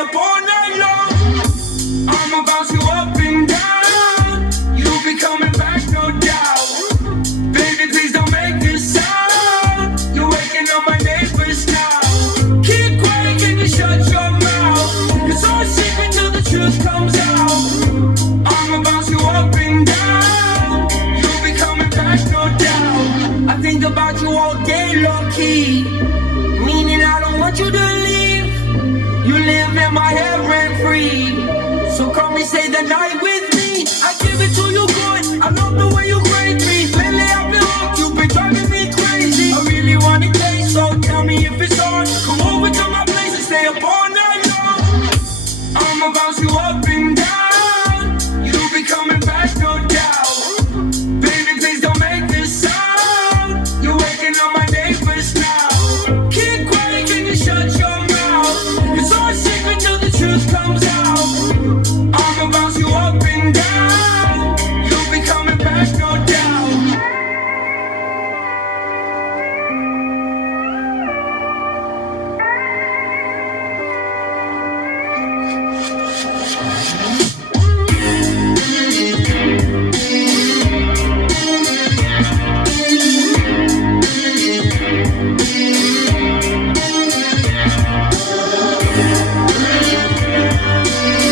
up all night long. I'ma bounce you up and down. You'll be coming back, no doubt. Baby, please don't make this sound. You're waking up my neighbors now. Keep quiet, can you shut your mouth? It's all secret till the truth comes out. I'ma bounce you up and down. You'll be coming back, no doubt. I think about you all day, low-key. Meaning I don't want you to leave. You live in my head rent-free. So come and stay the night with me. I give it to you good. I love the way you grade me. Lately I've been hooked. You've been driving me crazy. I really want to taste, so tell me if it's on. Come over to my place and stay up all night long. I'ma bounce you up